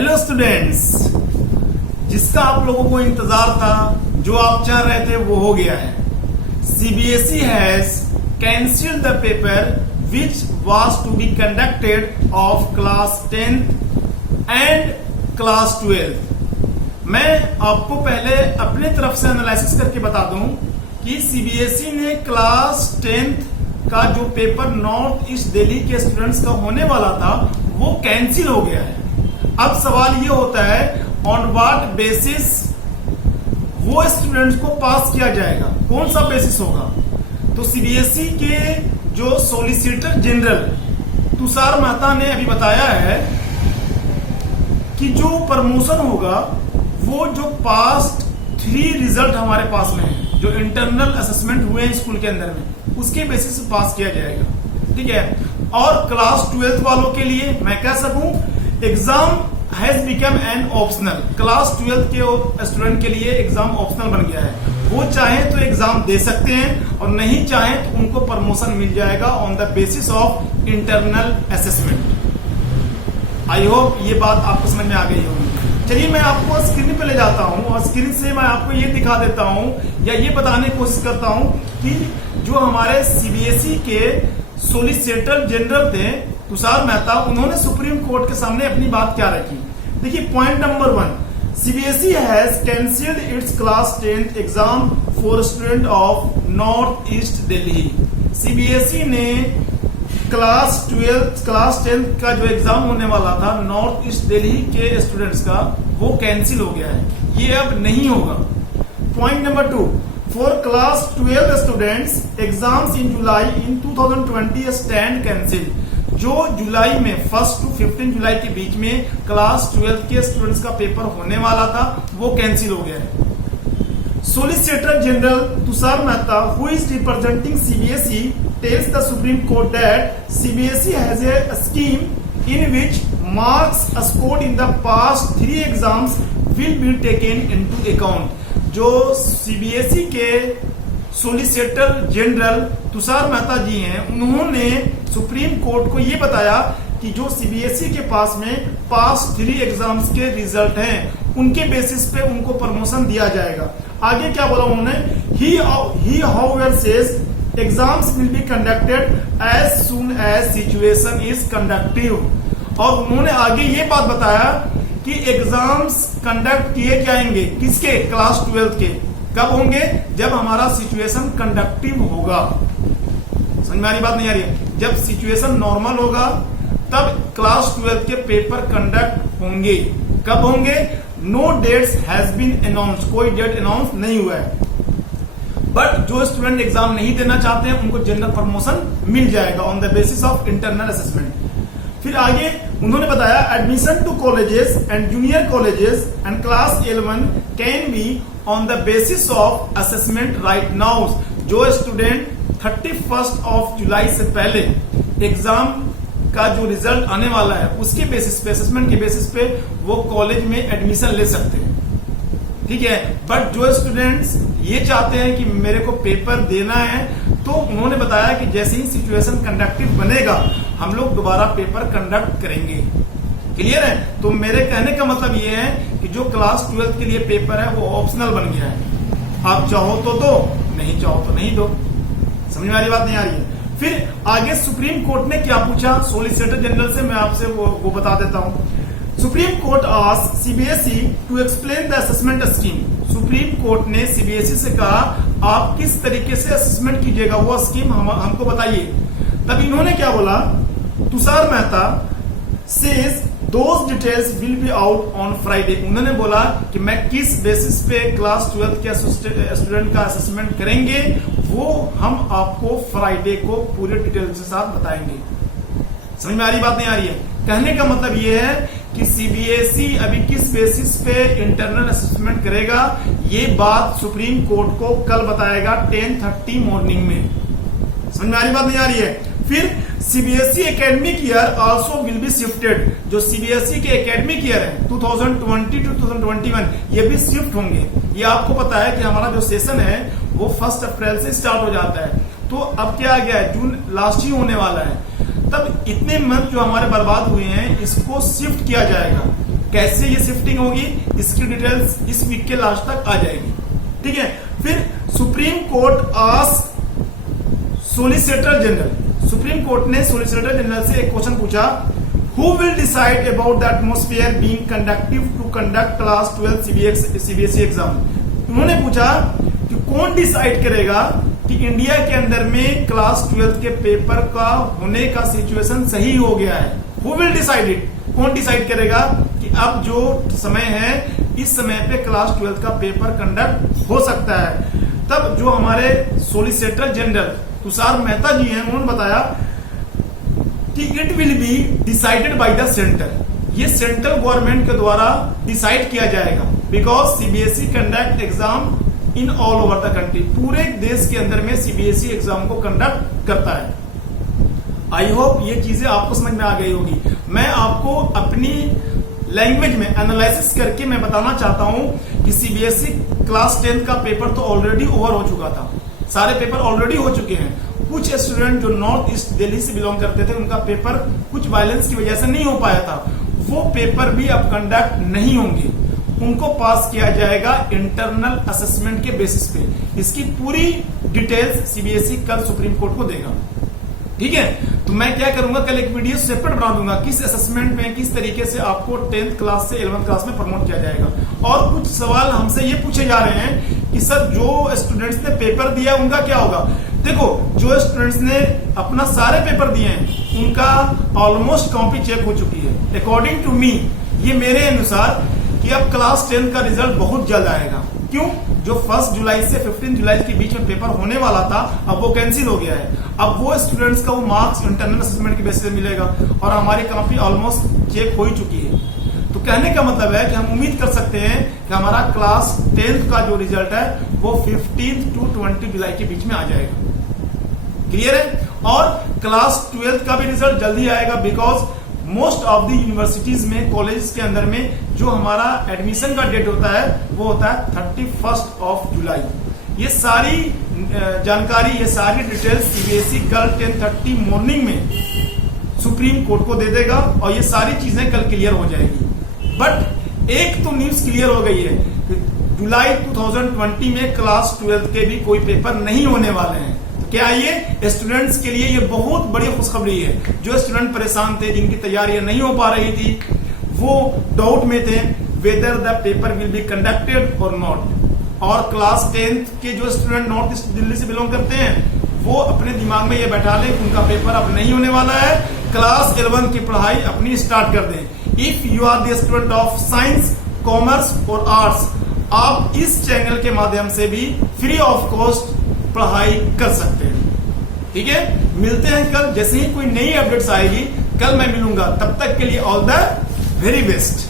Hello students, जिसका आप लोगों को इंतजार था, जो आप चाह रहे थे वो हो गया है। CBSE has cancelled the paper which was to be conducted of class 10th and class 12th। मैं आपको पहले अपने तरफ से एनालिसिस करके बता दूं कि सीबीएसई ने क्लास 10th का जो पेपर नॉर्थ ईस्ट दिल्ली के स्टूडेंट्स का होने वाला था वो कैंसिल हो गया है। अब सवाल ये होता है ऑन व्हाट बेसिस वो स्टूडेंट्स को पास किया जाएगा, कौन सा बेसिस होगा। तो सीबीएसई के जो सॉलिसिटर जनरल तुषार मेहता ने अभी बताया है कि जो प्रमोशन होगा वो जो पास्ट 3 रिजल्ट हमारे पास में है, जो इंटरनल असेसमेंट हुए हैं स्कूल के अंदर में, उसके बेसिस पे पास किया जाएगा। ठीक है। और क्लास 12th वालों के लिए मैं कह सकूं exam has become an optional. Class 12th के स्टूडेंट के लिए एग्जाम ऑप्शनल बन गया है। वो चाहे तो एग्जाम दे सकते हैं और नहीं चाहे तो उनको प्रमोशन मिल जाएगा on the basis of internal assessment. I hope ये बात आपको समझ में आ गई होगी। चलिए मैं आपको स्क्रीन पे ले जाता हूं और स्क्रीन से मैं आपको ये दिखा देता हूं या ये बताने की कोशिश करता हूं कि जो हमारे सीबीएसई के सॉलिसिटर जनरल थे तुषार मेहता, उन्होंने सुप्रीम कोर्ट के सामने अपनी बात क्या रखी। देखिए point number 1, CBSE has cancelled it's class 10th exam for student of north east Delhi. CBSE ने क्लास 10th का जो एग्जाम होने वाला था नॉर्थ ईस्ट दिल्ली के स्टूडेंट्स का, वो कैंसिल हो गया है, ये अब नहीं होगा। Point number 2, for class 12 students exams in July in 2020 stand cancel. जो जुलाई में 1 to 15 जुलाई के बीच में क्लास 12 के स्टूडेंट्स का पेपर होने वाला था वो कैंसिल हो गया है। Solicitor general Tushar Mehta who is representing CBSE tells the Supreme Court that CBSE has a scheme in which marks scored in the past 3 exams will be taken into account। जो CBSE के solicitor general Tushar Mehta जी हैं, उन्होंने supreme court को ये बताया कि जो CBSE के पास में पास 3 एग्जाम्स के रिजल्ट हैं उनके बेसिस पे उनको प्रमोशन दिया जाएगा। आगे क्या बोला उन्होंने, he however says exams will be conducted as soon as situation is conductive. और उन्होंने आगे ये बात बताया कि एग्जाम्स कंडक्ट किए जाएंगे किसके, क्लास 12 के। कब होंगे, जब हमारा सिचुएशन कंडक्टिव होगा। समझ में आ रही बात, नहीं आ रही है? जब सिचुएशन नॉर्मल होगा तब क्लास 12 के पेपर कंडक्ट होंगे। कब होंगे, no dates has been announced, कोई डेट अनाउंस नहीं हुआ है। बट जो स्टूडेंट एग्जाम नहीं देना चाहते हैं उनको जनरल प्रमोशन मिल जाएगा on the basis of internal assessment. फिर आगे उन्होंने बताया admission to colleges and junior colleges and class 11 can be on the basis of assessment right now. जो स्टूडेंट 31 ऑफ जुलाई से पहले एग्जाम का जो रिजल्ट आने वाला है उसके बेसिस पे, असेसमेंट के बेसिस पे वो कॉलेज में एडमिशन ले सकते हैं। ठीक है। बट जो स्टूडेंट्स ये चाहते हैं कि मेरे को पेपर देना है, तो उन्होंने बताया कि जैसे ही सिचुएशन कंडक्टिव बनेगा हम लोग दोबारा पेपर कंडक्ट करेंगे। क्लियर है? तो मेरे कहने का मतलब ये है कि जो क्लास 12 के लिए पेपर है वो ऑप्शनल बन गया है। आप चाहो तो दो, नहीं चाहो तो नहीं दो। समझ में आ रही बात, नहीं आ रही है? फिर आगे सुप्रीम कोर्ट ने क्या पूछा सोलिसिटर जनरल से, मैं आपसे वो बता देता हूं। Supreme Court asked CBSE to explain the assessment scheme. Supreme Court ने सीबीएसई से कहा आप किस तरीके से असेसमेंट कीजिएगा, वो स्कीम हमको बताइए। तब इन्होंने क्या बोला, Tushar Mehta says those details will be out on Friday. उन्होंने बोला कि मैं किस बेसिस पे क्लास 12 के स्टूडेंट का असेसमेंट करेंगे वो हम आपको फ्राइडे को पूरे डिटेल्स के साथ बताएंगे। समझ में आ रही बात, नहीं आ रही है? कहने का मतलब ये है कि सीबीएसई अभी किस बेसिस पे इंटरनल असेसमेंट करेगा ये बात सुप्रीम कोर्ट को कल बताएगा 10:30 मॉर्निंग में। समझ में आ रही बात, नहीं आ रही है? फिर CBSE academic year also will be shifted. जो सीबीएसई के एकेडमिक ईयर है 2020 to 2021 ये भी शिफ्ट होंगे। ये आपको पता है कि हमारा जो सेशन है वो 1 अप्रैल से स्टार्ट हो जाता है, तो अब क्या आ गया है, जून लास्ट ही होने वाला है। तब इतने मंथ जो हमारे बर्बाद हुए हैं इसको शिफ्ट किया जाएगा। कैसे ये शिफ्टिंग होगी इसकी डिटेल्स इस वीक के लास्ट तक आ जाएगी। ठीक है, फिर Supreme Court ask solicitor general, Supreme Court ने सोलिसिटर जनरल से एक क्वेश्चन पूछा, who will decide about the atmosphere being conducive to conduct class 12 CBSE exam. उन्होंने पूछा कि कौन डिसाइड करेगा कि इंडिया के अंदर में क्लास 12 के पेपर का होने का सिचुएशन सही हो गया है। हु विल डिसाइड इट, कौन डिसाइड करेगा कि अब जो समय है इस समय पे क्लास 12 का पेपर कंडक्ट हो सकता है। तब जो हमारे सोलिसिटर जनरल तुषार मेहता जी हैं उन्होंने बताया कि it will be decided by the centre, ये सेंट्रल गवर्नमेंट के द्वारा डिसाइड किया जाएगा, because CBSE conduct exam in all over the country, पूरे देश के अंदर में सीबीएसई एग्जाम को कंडक्ट करता है। आई होप ये चीजें आपको समझ में आ गई होगी। मैं आपको अपनी लैंग्वेज में एनालिसिस करके मैं बताना चाहता हूं कि सीबीएसई क्लास 10 का पेपर तो ऑलरेडी ओवर हो चुका था, सारे पेपर ऑलरेडी हो चुके हैं। कुछ स्टूडेंट जो नॉर्थ ईस्ट दिल्ली से बिलोंग करते थे उनका पेपर कुछ वायलेंस की वजह से नहीं हो पाया था, वो पेपर भी अब कंडक्ट नहीं होंगे, उनको पास किया जाएगा इंटरनल असेसमेंट के बेसिस पे। इसकी पूरी डिटेल्स सीबीएसई कल सुप्रीम कोर्ट को देगा। ठीक है, तो मैं क्या करूंगा, कल एक वीडियो सेपरेट बना दूंगा किस असेसमेंट में किस तरीके से आपको 10th क्लास से 11th क्लास में प्रमोट किया जाएगा। और कुछ सवाल हमसे ये पूछे जा रहे हैं कि सर जो स्टूडेंट्स ने पेपर दिया उनका क्या होगा। देखो, जो स्टूडेंट्स ने अपना सारे पेपर दिए हैं उनका ऑलमोस्ट कॉपी चेक हो चुकी है। अकॉर्डिंग टू मी, ये मेरे अनुसार कि अब क्लास 10 का रिजल्ट बहुत जल्द आएगा। क्यों? जो 1 जुलाई से 15 जुलाई के बीच में पेपर होने वाला था अब वो कैंसिल हो गया है। अब वो स्टूडेंट्स का वो मार्क्स इंटरनल असेसमेंट के बेसिस पे मिलेगा और हमारी कॉपी ऑलमोस्ट चेक हो ही चुकी है। तो कहने का मतलब है कि हम उम्मीद कर सकते हैं कि हमारा क्लास 10th का जो रिजल्ट है वो 15 to 20 जुलाई के बीच में आ जाएगा। क्लियर है? और क्लास 12th का भी रिजल्ट जल्दी आएगा, because most of the universities में कॉलेज के अंदर में जो हमारा एडमिशन का डेट होता है वो होता है 31 जुलाई। ये सारी जानकारी, ये सारी डिटेल्स सीबीएसई कल 10:30 मॉर्निंग में सुप्रीम कोर्ट को दे देगा और ये सारी चीजें कल क्लियर हो जाएगी। बट एक तो न्यूज क्लियर हो गई है कि जुलाई 2020 में क्लास 12 के भी कोई पेपर नहीं होने वाले हैं। क्या ये स्टूडेंट्स के लिए ये बहुत बड़ी खुशखबरी है। जो स्टूडेंट परेशान थे, जिनकी तैयारियां नहीं हो पा रही थी, वो डाउट में थे whether the paper will be conducted और नॉट। और क्लास 10th के जो स्टूडेंट नॉर्थ ईस्ट दिल्ली से बिलोंग करते हैं वो अपने दिमाग में ये बैठा लें कि उनका पेपर अब नहीं होने वाला है, क्लास 11 की पढ़ाई अपनी स्टार्ट कर दें। If you are the student of science, commerce और आर्ट्स, आप इस चैनल के माध्यम से भी फ्री ऑफ कॉस्ट पढ़ाई कर सकते हैं। ठीक है, मिलते हैं कल, जैसे ही कोई नई अपडेट्स आएगी कल मैं मिलूंगा। तब तक के लिए ऑल द वेरी बेस्ट।